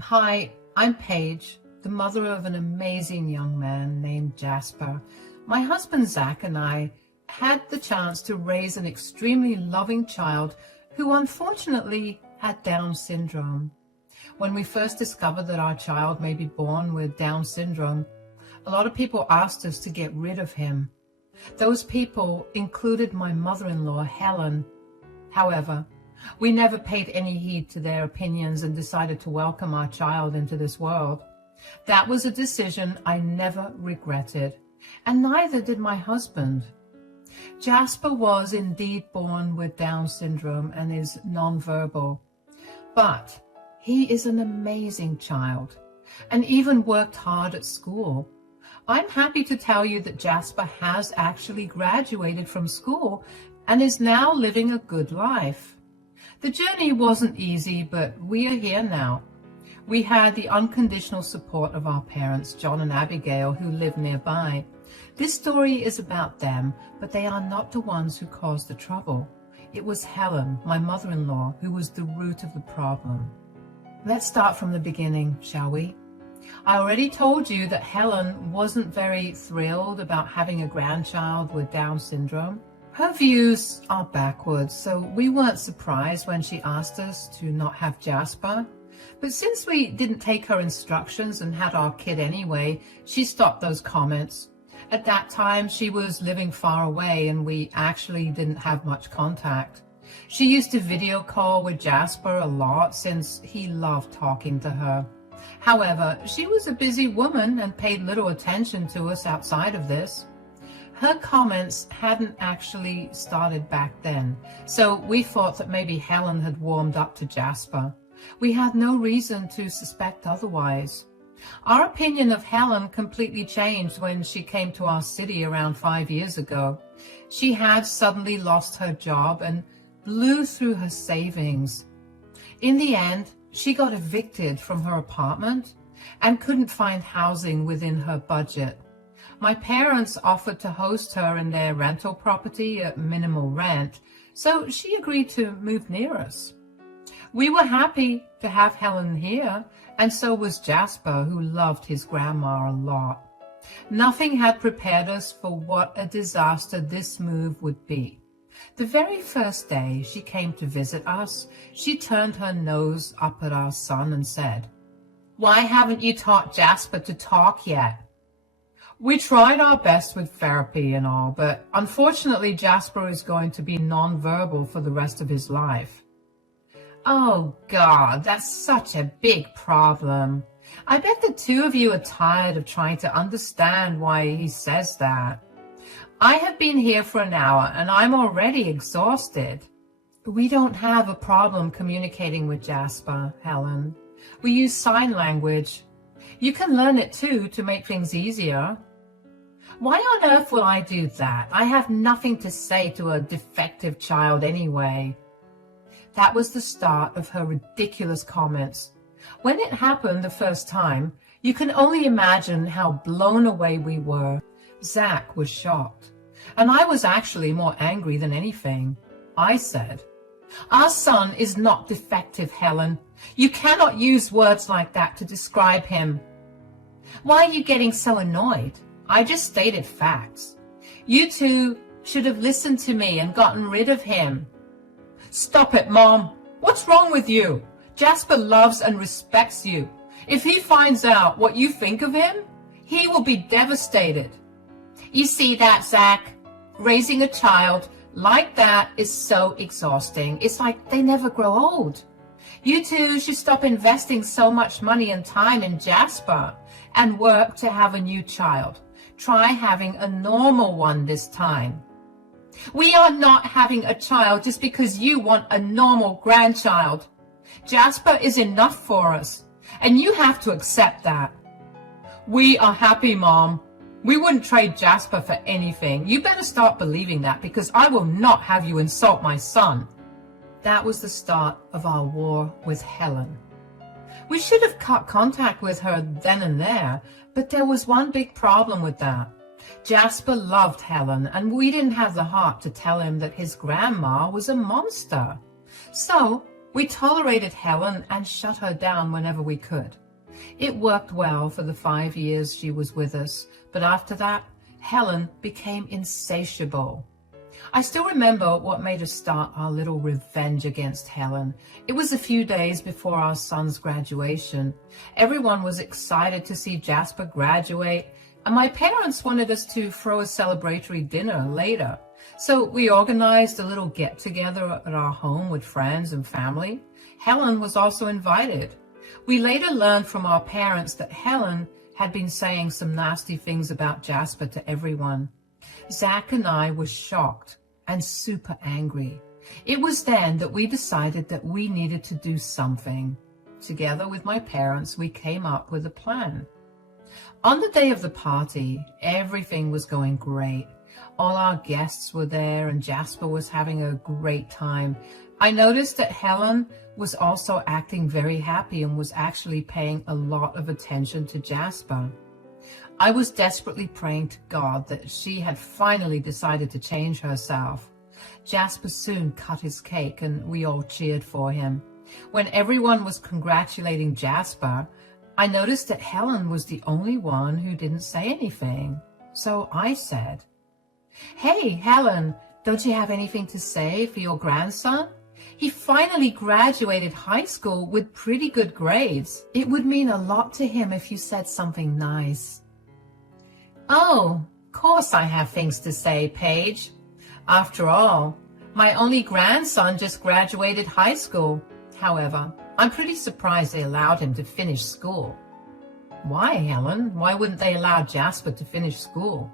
Hi, I'm Paige, the mother of an amazing young man named Jasper. My husband Zach and I had the chance to raise an extremely loving child who unfortunately had Down syndrome. When we first discovered that our child may be born with Down syndrome, a lot of people asked us to get rid of him. Those people included my mother-in-law, Helen. However, we never paid any heed to their opinions and decided to welcome our child into this world. That was a decision I never regretted, and neither did my husband. Jasper was indeed born with Down syndrome and is nonverbal, but he is an amazing child and even worked hard at school. I'm happy to tell you that Jasper has actually graduated from school and is now living a good life. The journey wasn't easy, but we are here now. We had the unconditional support of our parents, John and Abigail, who live nearby. This story is about them, but they are not the ones who caused the trouble. It was Helen, my mother-in-law, who was the root of the problem. Let's start from the beginning, shall we? I already told you that Helen wasn't very thrilled about having a grandchild with Down syndrome. Her views are backwards, so we weren't surprised when she asked us to not have Jasper. But since we didn't take her instructions and had our kid anyway, she stopped those comments. At that time, she was living far away and we actually didn't have much contact. She used to video call with Jasper a lot since he loved talking to her. However, she was a busy woman and paid little attention to us outside of this. Her comments hadn't actually started back then, so we thought that maybe Helen had warmed up to Jasper. We had no reason to suspect otherwise. Our opinion of Helen completely changed when she came to our city around 5 years ago. She had suddenly lost her job and blew through her savings. In the end, she got evicted from her apartment and couldn't find housing within her budget. My parents offered to host her in their rental property at minimal rent, so she agreed to move near us. We were happy to have Helen here, and so was Jasper, who loved his grandma a lot. Nothing had prepared us for what a disaster this move would be. The very first day she came to visit us, she turned her nose up at our son and said, "Why haven't you taught Jasper to talk yet?" We tried our best with therapy and all, but unfortunately Jasper is going to be nonverbal for the rest of his life. Oh God, that's such a big problem. I bet the two of you are tired of trying to understand why he says that. I have been here for an hour and I'm already exhausted. We don't have a problem communicating with Jasper, Helen. We use sign language. You can learn it too to make things easier. Why on earth will I do that? I have nothing to say to a defective child anyway. That was the start of her ridiculous comments. When it happened the first time, you can only imagine how blown away we were. Zach was shocked, and I was actually more angry than anything. I said, "Our son is not defective, Helen. You cannot use words like that to describe him." "Why are you getting so annoyed? I just stated facts. You two should have listened to me and gotten rid of him." "Stop it, Mom. What's wrong with you? Jasper loves and respects you. If he finds out what you think of him, he will be devastated." You see that, Zach? Raising a child like that is so exhausting. It's like they never grow old. You two should stop investing so much money and time in Jasper and work to have a new child. Try having a normal one this time. We are not having a child just because you want a normal grandchild. Jasper is enough for us, and you have to accept that. We are happy, Mom. We wouldn't trade Jasper for anything. You better start believing that, because I will not have you insult my son. That was the start of our war with Helen. We should have cut contact with her then and there, but there was one big problem with that. Jasper loved Helen, and we didn't have the heart to tell him that his grandma was a monster. So We tolerated Helen and shut her down whenever we could. It worked well for the 5 years she was with us, but after that, Helen became insatiable. I still remember what made us start our little revenge against Helen. It was a few days before our son's graduation. Everyone was excited to see Jasper graduate, and my parents wanted us to throw a celebratory dinner later. So we organized a little get-together at our home with friends and family. Helen was also invited. We later learned from our parents that Helen had been saying some nasty things about Jasper to everyone. Zach and I were shocked and super angry. It was then that we decided that we needed to do something. Together with my parents, we came up with a plan. On the day of the party, everything was going great. All our guests were there and Jasper was having a great time. I noticed that Helen was also acting very happy and was actually paying a lot of attention to Jasper. I was desperately praying to God that she had finally decided to change herself. Jasper soon cut his cake and we all cheered for him. When everyone was congratulating Jasper, I noticed that Helen was the only one who didn't say anything. So I said, "Hey, Helen, don't you have anything to say for your grandson? He finally graduated high school with pretty good grades. It would mean a lot to him if you said something nice." "Oh, of course I have things to say, Paige. After all, my only grandson just graduated high school. However, I'm pretty surprised they allowed him to finish school." "Why, Helen? Why wouldn't they allow Jasper to finish school?"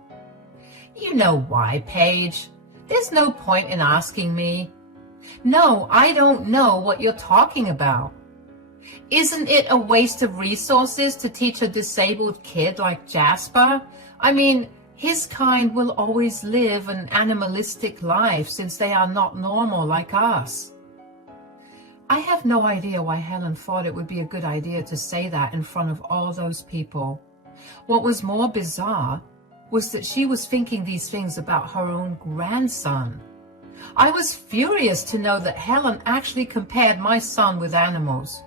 "You know why, Paige. There's no point in asking me." "No, I don't know what you're talking about. Isn't it a waste of resources to teach a disabled kid like Jasper? I mean, his kind will always live an animalistic life since they are not normal like us." I have no idea why Helen thought it would be a good idea to say that in front of all those people. What was more bizarre was that she was thinking these things about her own grandson. I was furious to know that Helen actually compared my son with animals.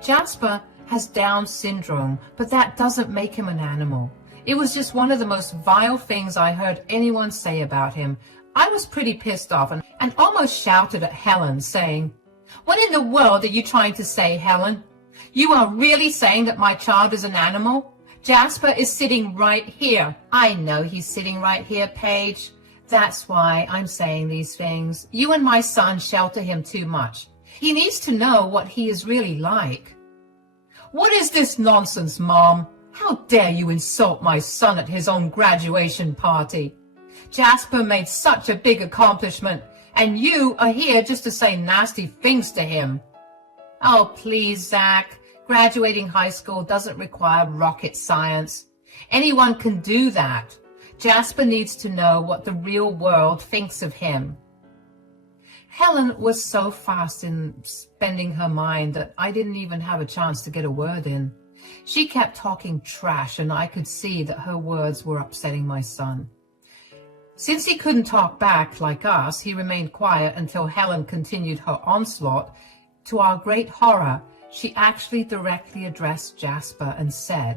Jasper has Down syndrome, but that doesn't make him an animal. It was just one of the most vile things I heard anyone say about him. I was pretty pissed off and almost shouted at Helen, saying, "What in the world are you trying to say, Helen? You are really saying that my child is an animal? Jasper is sitting right here." "I know he's sitting right here, Paige. That's why I'm saying these things. You and my son shelter him too much. He needs to know what he is really like." "What is this nonsense, Mom? How dare you insult my son at his own graduation party? Jasper made such a big accomplishment, and you are here just to say nasty things to him." "Oh, please, Zach. Graduating high school doesn't require rocket science. Anyone can do that. Jasper needs to know what the real world thinks of him." Helen was so fast in spending her mind that I didn't even have a chance to get a word in. She kept talking trash, and I could see that her words were upsetting my son. Since he couldn't talk back like us, he remained quiet until Helen continued her onslaught. To our great horror, she actually directly addressed Jasper and said,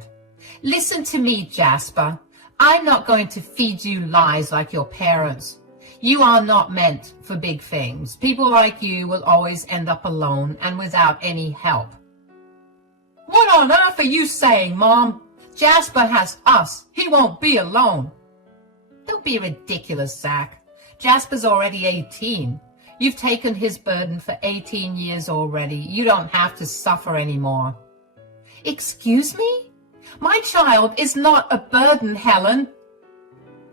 "Listen to me, Jasper. I'm not going to feed you lies like your parents. You are not meant for big things. People like you will always end up alone and without any help." "What on earth are you saying, Mom? Jasper has us. He won't be alone." "Don't be ridiculous, Zach. Jasper's already 18. You've taken his burden for 18 years already. You don't have to suffer anymore." "Excuse me? My child is not a burden, Helen."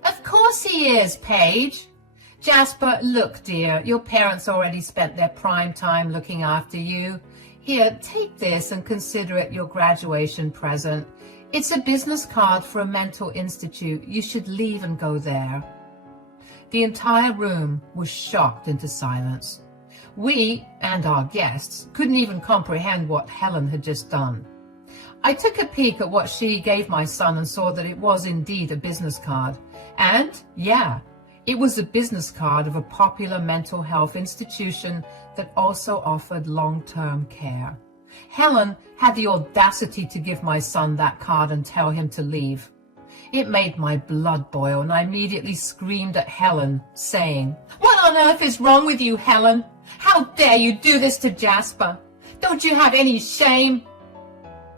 "Of course he is, Paige. Jasper, look, dear, your parents already spent their prime time looking after you. Here, take this and consider it your graduation present. It's a business card for a mental institute. You should leave and go there." The entire room was shocked into silence. We and our guests couldn't even comprehend what Helen had just done. I took a peek at what she gave my son and saw that it was indeed a business card. And, yeah, It was a business card of a popular mental health institution that also offered long-term care. Helen had the audacity to give my son that card and tell him to leave. It made my blood boil, and I immediately screamed at Helen, saying, "What on earth is wrong with you, Helen? How dare you do this to Jasper? Don't you have any shame?"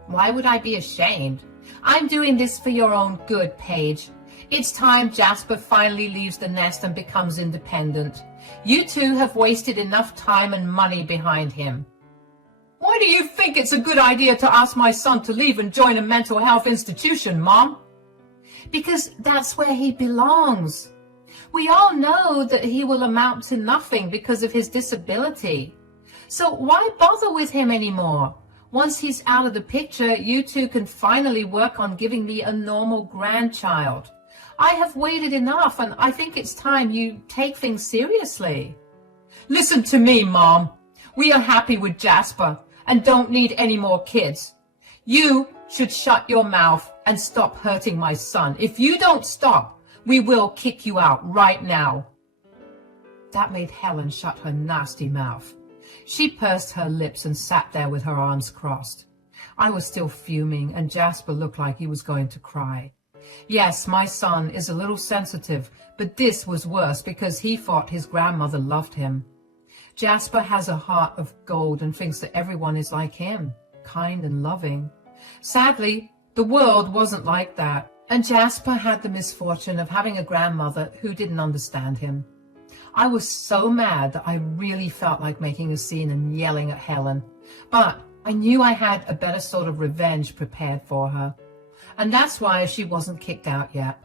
"Why would I be ashamed? I'm doing this for your own good, Paige. It's time Jasper finally leaves the nest and becomes independent. You two have wasted enough time and money behind him." "Why do you think it's a good idea to ask my son to leave and join a mental health institution, Mom?" "Because that's where he belongs. We all know that he will amount to nothing because of his disability. So why bother with him anymore? Once he's out of the picture, you two can finally work on giving me a normal grandchild. I have waited enough, and I think it's time you take things seriously." "Listen to me, Mom. We are happy with Jasper and don't need any more kids. You should shut your mouth and stop hurting my son. If you don't stop, we will kick you out right now." That made Helen shut her nasty mouth. She pursed her lips and sat there with her arms crossed. I was still fuming, and Jasper looked like he was going to cry. Yes, my son is a little sensitive, but this was worse because he thought his grandmother loved him. Jasper has a heart of gold and thinks that everyone is like him, kind and loving. Sadly, the world wasn't like that, and Jasper had the misfortune of having a grandmother who didn't understand him. I was so mad that I really felt like making a scene and yelling at Helen, but I knew I had a better sort of revenge prepared for her, and that's why she wasn't kicked out yet.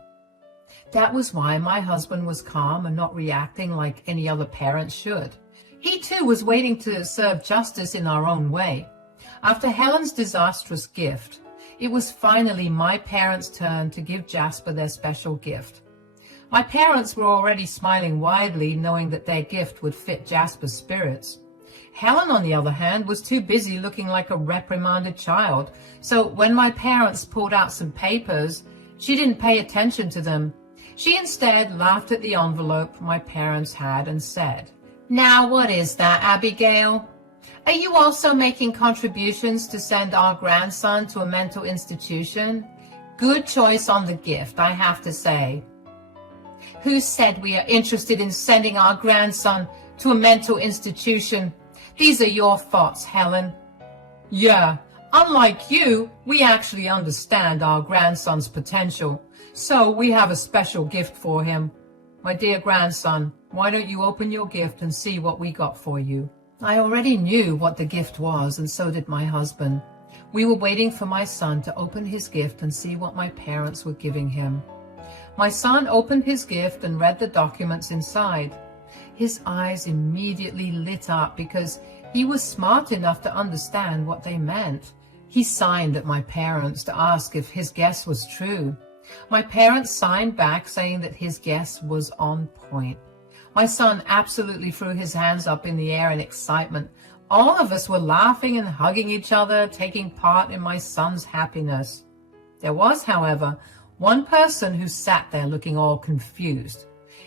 That was why my husband was calm and not reacting like any other parent should. He too was waiting to serve justice in our own way. After Helen's disastrous gift, it was finally my parents' turn to give Jasper their special gift. My parents were already smiling widely, knowing that their gift would fit Jasper's spirits. Helen, on the other hand, was too busy looking like a reprimanded child, so when my parents pulled out some papers, she didn't pay attention to them. She instead laughed at the envelope my parents had and said, "Now what is that, Abigail? Are you also making contributions to send our grandson to a mental institution? Good choice on the gift, I have to say." "Who said we are interested in sending our grandson to a mental institution? These are your thoughts, Helen." "Yeah, unlike you, we actually understand our grandson's potential, so we have a special gift for him. My dear grandson, why don't you open your gift and see what we got for you?" I already knew what the gift was, and so did my husband. We were waiting for my son to open his gift and see what my parents were giving him. My son opened his gift and read the documents inside. His eyes immediately lit up because he was smart enough to understand what they meant. He signed at my parents to ask if his guess was true. My parents signed back saying that his guess was on point. My son absolutely threw his hands up in the air in excitement. All of us were laughing and hugging each other, taking part in my son's happiness. There was, however, one person who sat there looking all confused.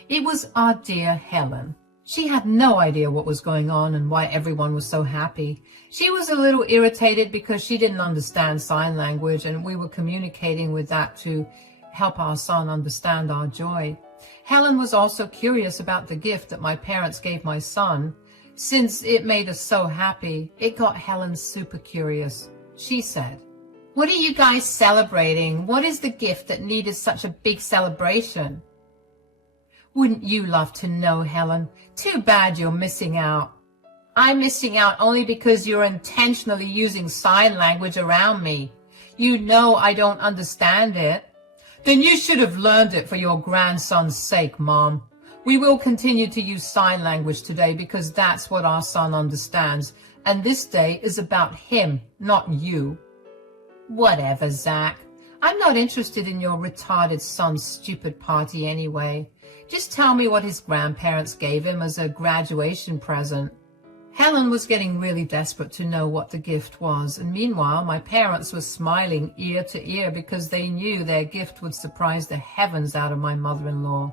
It was our dear Helen. She had no idea what was going on and why everyone was so happy. She was a little irritated because she didn't understand sign language, and we were communicating with that to help our son understand our joy. Helen was also curious about the gift that my parents gave my son. Since it made us so happy, it got Helen super curious. She said, "What are you guys celebrating? What is the gift that needed such a big celebration?" "Wouldn't you love to know, Helen? Too bad you're missing out." "I'm missing out only because you're intentionally using sign language around me. You know I don't understand it." "Then you should have learned it for your grandson's sake, Mom. We will continue to use sign language today because that's what our son understands, and this day is about him, not you." "Whatever, Zach. I'm not interested in your retarded son's stupid party anyway. Just tell me what his grandparents gave him as a graduation present." Helen was getting really desperate to know what the gift was, and meanwhile my parents were smiling ear to ear because they knew their gift would surprise the heavens out of my mother-in-law.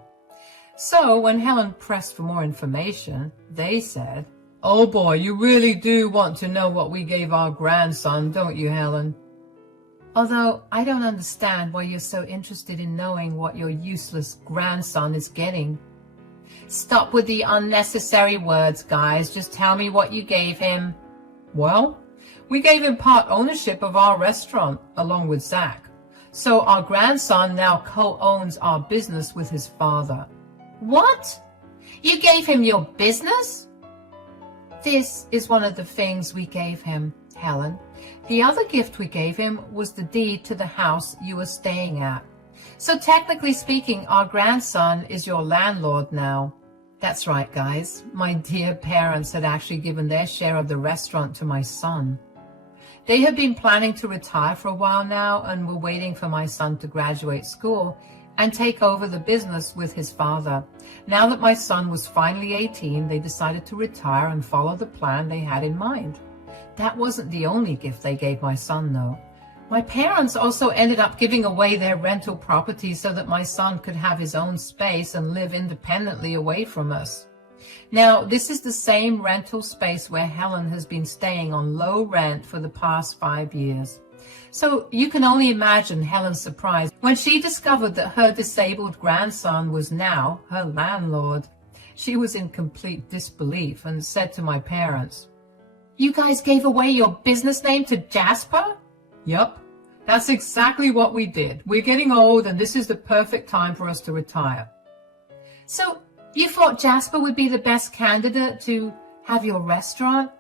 So when Helen pressed for more information, they said, "Oh boy, you really do want to know what we gave our grandson, don't you, Helen? Although I don't understand why you're so interested in knowing what your useless grandson is getting." Stop with the unnecessary words, guys. Just tell me what you gave him. Well, we gave him part ownership of our restaurant along with Zach. So our grandson now co-owns our business with his father. What? You gave him your business? This is one of the things we gave him, Helen. The other gift we gave him was the deed to the house you were staying at. So technically speaking, our grandson is your landlord now. That's right, guys. My dear parents had actually given their share of the restaurant to my son. They had been planning to retire for a while now and were waiting for my son to graduate school and take over the business with his father. Now that my son was finally 18, they decided to retire and follow the plan they had in mind. That wasn't the only gift they gave my son, though. My parents also ended up giving away their rental property so that my son could have his own space and live independently away from us. Now, this is the same rental space where Helen has been staying on low rent for the past 5 years. So you can only imagine Helen's surprise when she discovered that her disabled grandson was now her landlord. She was in complete disbelief and said to my parents, "You guys gave away your business name to Jasper?" Yup, that's exactly what we did. We're getting old and this is the perfect time for us to retire. So you thought Jasper would be the best candidate to have your restaurant?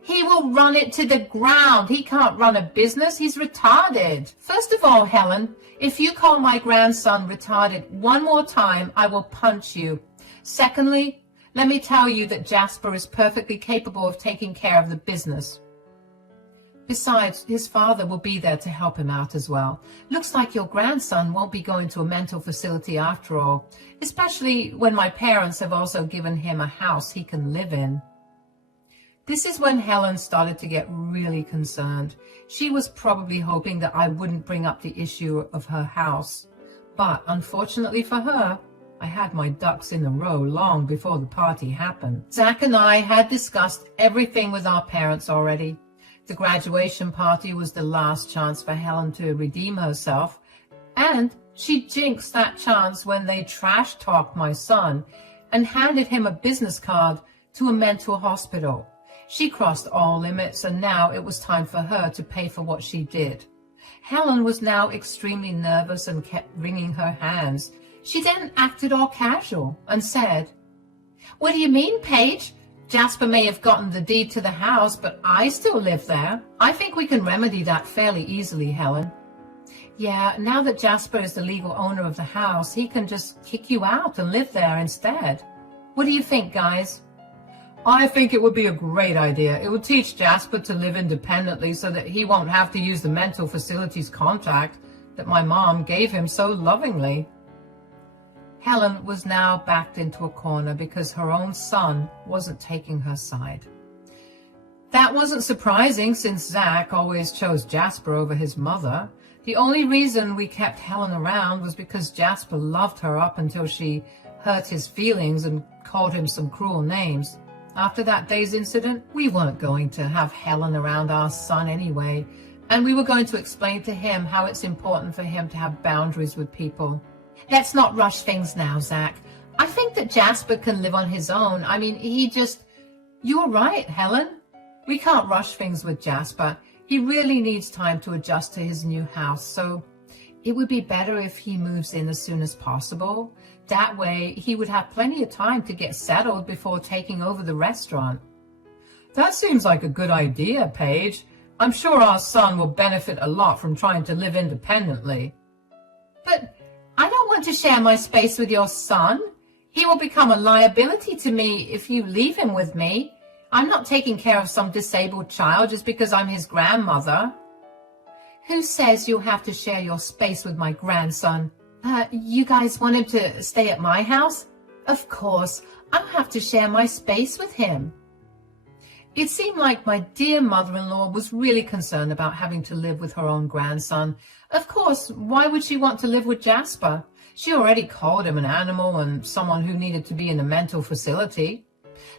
He will run it to the ground. He can't run a business. He's retarded. First of all, Helen, if you call my grandson retarded one more time, I will punch you. Secondly, let me tell you that Jasper is perfectly capable of taking care of the business. Besides, his father will be there to help him out as well. Looks like your grandson won't be going to a mental facility after all, especially when my parents have also given him a house he can live in. This is when Helen started to get really concerned. She was probably hoping that I wouldn't bring up the issue of her house. But unfortunately for her, I had my ducks in a row long before the party happened. Zach and I had discussed everything with our parents already. The graduation party was the last chance for Helen to redeem herself, and she jinxed that chance when they trash-talked my son and handed him a business card to a mental hospital. She crossed all limits, and now it was time for her to pay for what she did. Helen was now extremely nervous and kept wringing her hands. She then acted all casual and said, "What do you mean, Paige? Jasper may have gotten the deed to the house, but I still live there. I think we can remedy that fairly easily, Helen." "Yeah, now that Jasper is the legal owner of the house, he can just kick you out and live there instead. What do you think, guys?" "I think it would be a great idea. It would teach Jasper to live independently so that he won't have to use the mental facilities contract that my mom gave him so lovingly." Helen was now backed into a corner because her own son wasn't taking her side. That wasn't surprising since Zach always chose Jasper over his mother. The only reason we kept Helen around was because Jasper loved her up until she hurt his feelings and called him some cruel names. After that day's incident, we weren't going to have Helen around our son anyway, and we were going to explain to him how it's important for him to have boundaries with people. "Let's not rush things now, Zach. I think that Jasper can live on his own. I mean, You're right, Helen. We can't rush things with Jasper. He really needs time to adjust to his new house, so it would be better if he moves in as soon as possible. That way, he would have plenty of time to get settled before taking over the restaurant." "That seems like a good idea, Paige. I'm sure our son will benefit a lot from trying to live independently." "But I don't want to share my space with your son. He will become a liability to me if you leave him with me. I'm not taking care of some disabled child just because I'm his grandmother." "Who says you'll have to share your space with my grandson? You guys want him to stay at my house? Of course, I'll have to share my space with him." It seemed like my dear mother-in-law was really concerned about having to live with her own grandson. Of course, why would she want to live with Jasper? She already called him an animal and someone who needed to be in a mental facility.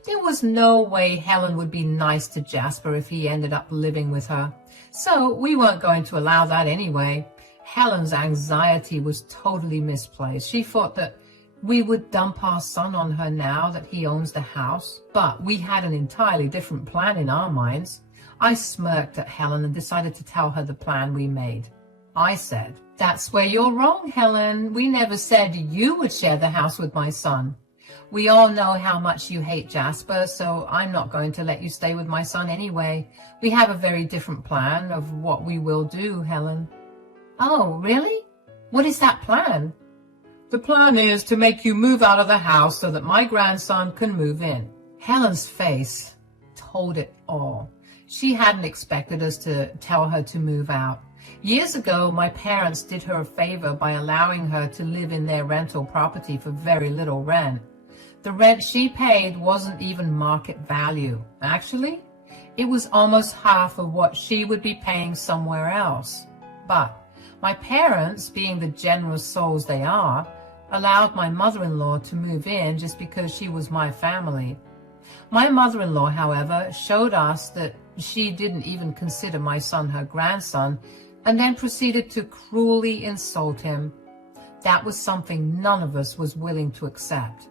There was no way Helen would be nice to Jasper if he ended up living with her. So we weren't going to allow that anyway. Helen's anxiety was totally misplaced. She thought that we would dump our son on her now that he owns the house, but we had an entirely different plan in our minds. I smirked at Helen and decided to tell her the plan we made. I said, "That's where you're wrong, Helen. We never said you would share the house with my son. We all know how much you hate Jasper, so I'm not going to let you stay with my son anyway. We have a very different plan of what we will do, Helen." "Oh, really? What is that plan?" "The plan is to make you move out of the house so that my grandson can move in." Helen's face told it all. She hadn't expected us to tell her to move out. Years ago, my parents did her a favor by allowing her to live in their rental property for very little rent. The rent she paid wasn't even market value. Actually, it was almost half of what she would be paying somewhere else. But my parents, being the generous souls they are, allowed my mother-in-law to move in just because she was my family. My mother-in-law, however, showed us that she didn't even consider my son her grandson, and then proceeded to cruelly insult him. That was something none of us was willing to accept.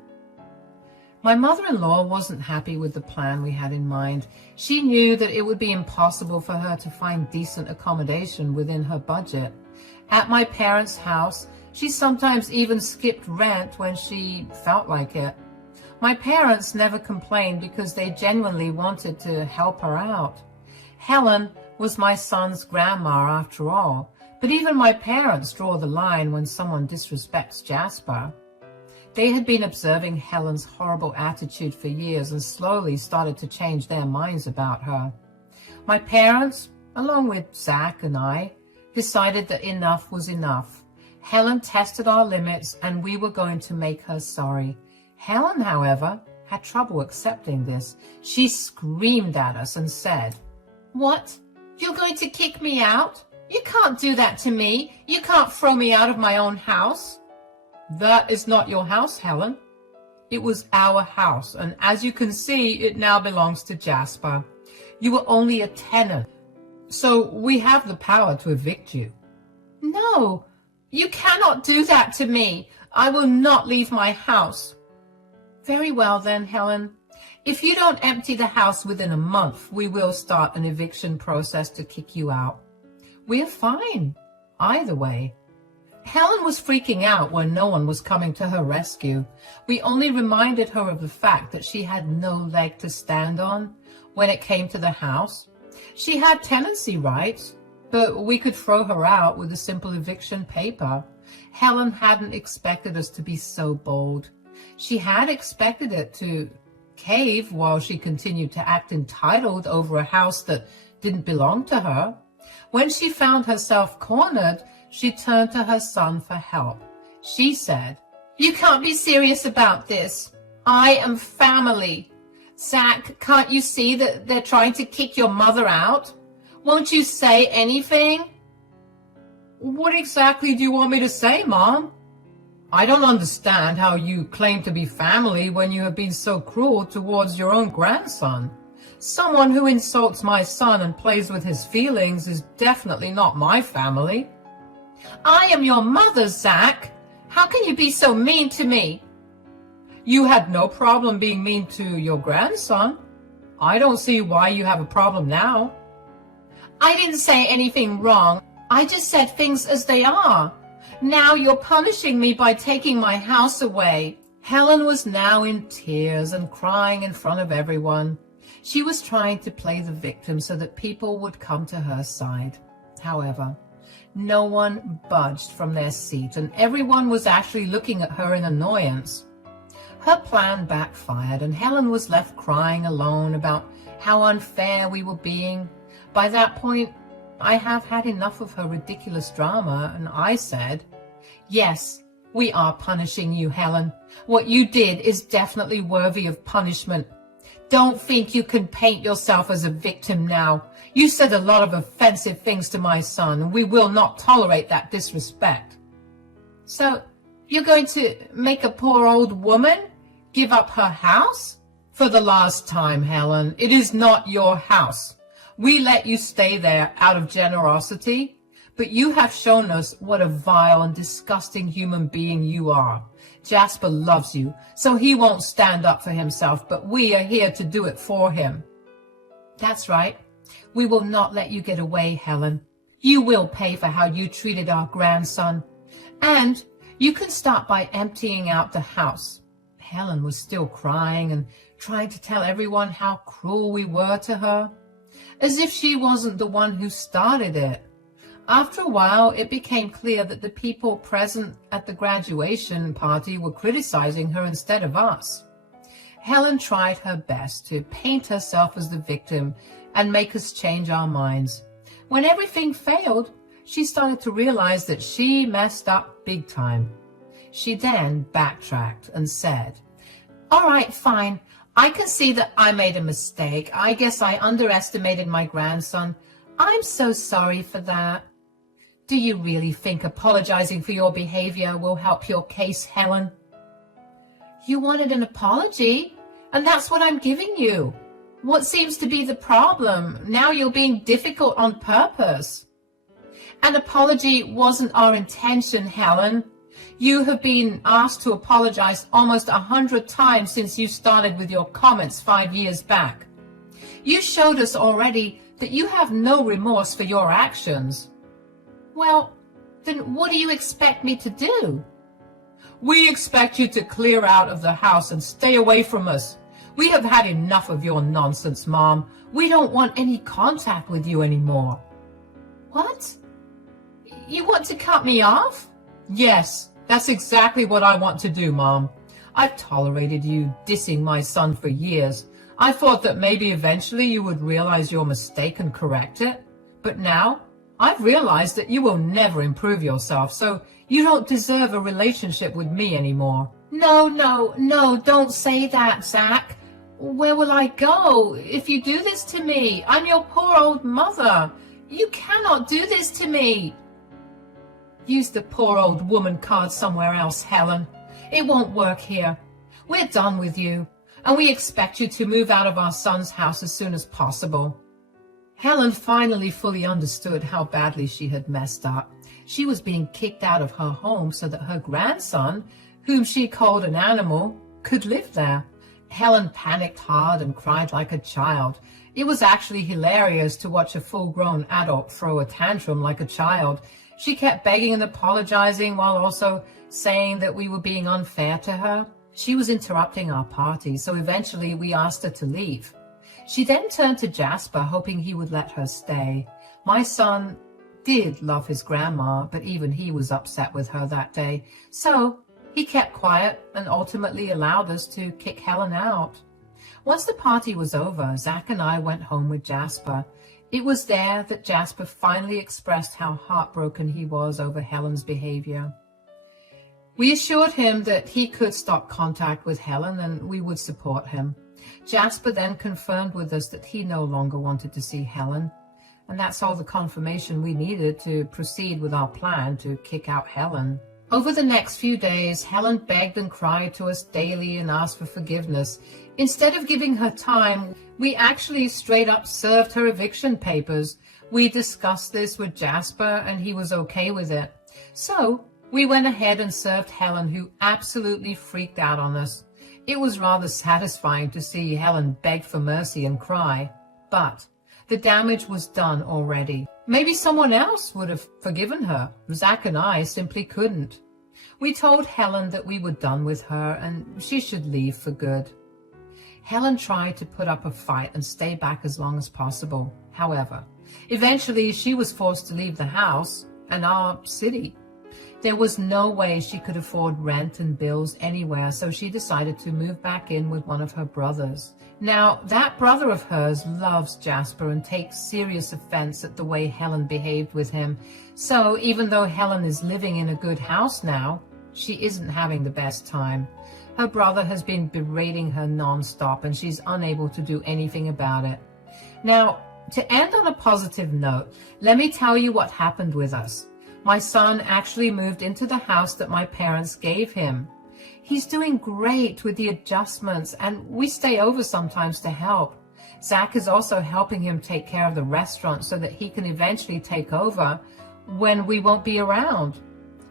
My mother-in-law wasn't happy with the plan we had in mind. She knew that it would be impossible for her to find decent accommodation within her budget. At my parents' house, she sometimes even skipped rent when she felt like it. My parents never complained because they genuinely wanted to help her out. Helen was my son's grandma after all, but even my parents draw the line when someone disrespects Jasper. They had been observing Helen's horrible attitude for years and slowly started to change their minds about her. My parents, along with Zach and I, decided that enough was enough. Helen tested our limits and we were going to make her sorry. Helen, however, had trouble accepting this. She screamed at us and said, "What? You're going to kick me out? You can't do that to me. You can't throw me out of my own house." "That is not your house, Helen. It was our house, and as you can see, it now belongs to Jasper. You were only a tenant, so we have the power to evict you." "No, you cannot do that to me. I will not leave my house." "Very well then, Helen. If you don't empty the house within a month, we will start an eviction process to kick you out. We're fine either way." Helen was freaking out when no one was coming to her rescue. We only reminded her of the fact that she had no leg to stand on when it came to the house. She had tenancy rights, but we could throw her out with a simple eviction paper. Helen hadn't expected us to be so bold. She had expected it to cave while she continued to act entitled over a house that didn't belong to her. When she found herself cornered, she turned to her son for help. She said, "You can't be serious about this. I am family. Zach, can't you see that they're trying to kick your mother out? Won't you say anything?" "What exactly do you want me to say, Mom? I don't understand how you claim to be family when you have been so cruel towards your own grandson. Someone who insults my son and plays with his feelings is definitely not my family." "I am your mother, Zach. How can you be so mean to me?" "You had no problem being mean to your grandson. I don't see why you have a problem now." "I didn't say anything wrong. I just said things as they are. Now you're punishing me by taking my house away." Helen was now in tears and crying in front of everyone. She was trying to play the victim so that people would come to her side. However, no one budged from their seat, and everyone was actually looking at her in annoyance. Her plan backfired, and Helen was left crying alone about how unfair we were being. By that point, I have had enough of her ridiculous drama, and I said, "Yes, we are punishing you, Helen. What you did is definitely worthy of punishment. Don't think you can paint yourself as a victim now. You said a lot of offensive things to my son, and we will not tolerate that disrespect. So, you're going to make a poor old woman give up her house? For the last time, Helen, it is not your house. We let you stay there out of generosity, but you have shown us what a vile and disgusting human being you are. Jasper loves you, so he won't stand up for himself, but we are here to do it for him. That's right. We will not let you get away, Helen. You will pay for how you treated our grandson. And you can start by emptying out the house. Helen was still crying and trying to tell everyone how cruel we were to her, as if she wasn't the one who started it. After a while, it became clear that the people present at the graduation party were criticizing her instead of us. Helen tried her best to paint herself as the victim and make us change our minds. When everything failed, she started to realize that she messed up big time. She then backtracked and said, "All right, fine. I can see that I made a mistake. I guess I underestimated my grandson. I'm so sorry for that." Do you really think apologizing for your behavior will help your case, Helen? You wanted an apology, and that's what I'm giving you. What seems to be the problem? Now you're being difficult on purpose. An apology wasn't our intention, Helen. You have been asked to apologize almost 100 times since you started with your comments 5 years back. You showed us already that you have no remorse for your actions. Well, then what do you expect me to do? We expect you to clear out of the house and stay away from us. We have had enough of your nonsense, Mom. We don't want any contact with you anymore. What? You want to cut me off? Yes, that's exactly what I want to do, Mom. I've tolerated you dissing my son for years. I thought that maybe eventually you would realize your mistake and correct it. But now, I've realized that you will never improve yourself, so you don't deserve a relationship with me anymore. No, don't say that, Zach. Where will I go if you do this to me? I'm your poor old mother. You cannot do this to me. Use the poor old woman card somewhere else, Helen. It won't work here. We're done with you, and we expect you to move out of our son's house as soon as possible. Helen finally fully understood how badly she had messed up. She was being kicked out of her home so that her grandson, whom she called an animal, could live there. Helen panicked hard and cried like a child. It was actually hilarious to watch a full-grown adult throw a tantrum like a child. She kept begging and apologizing while also saying that we were being unfair to her. She was interrupting our party, so eventually we asked her to leave. She then turned to Jasper, hoping he would let her stay. My son did love his grandma, but even he was upset with her that day. So he kept quiet and ultimately allowed us to kick Helen out. Once the party was over, Zach and I went home with Jasper. It was there that Jasper finally expressed how heartbroken he was over Helen's behavior. We assured him that he could stop contact with Helen and we would support him. Jasper then confirmed with us that he no longer wanted to see Helen, and that's all the confirmation we needed to proceed with our plan to kick out Helen. Over the next few days, Helen begged and cried to us daily and asked for forgiveness. Instead of giving her time, we actually straight up served her eviction papers. We discussed this with Jasper, and he was okay with it. So we went ahead and served Helen, who absolutely freaked out on us. It was rather satisfying to see Helen beg for mercy and cry, but the damage was done already. Maybe someone else would have forgiven her. Zach and I simply couldn't. We told Helen that we were done with her and she should leave for good. Helen tried to put up a fight and stay back as long as possible. However, eventually she was forced to leave the house and our city. There was no way she could afford rent and bills anywhere, so she decided to move back in with one of her brothers. Now, that brother of hers loves Jasper and takes serious offense at the way Helen behaved with him. So even though Helen is living in a good house now, she isn't having the best time. Her brother has been berating her nonstop and she's unable to do anything about it. Now, to end on a positive note, let me tell you what happened with us. My son actually moved into the house that my parents gave him. He's doing great with the adjustments, and we stay over sometimes to help. Zach is also helping him take care of the restaurant so that he can eventually take over when we won't be around.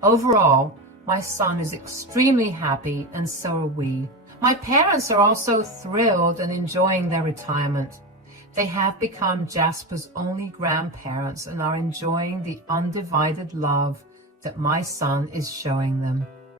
Overall, my son is extremely happy, and so are we. My parents are also thrilled and enjoying their retirement. They have become Jasper's only grandparents and are enjoying the undivided love that my son is showing them.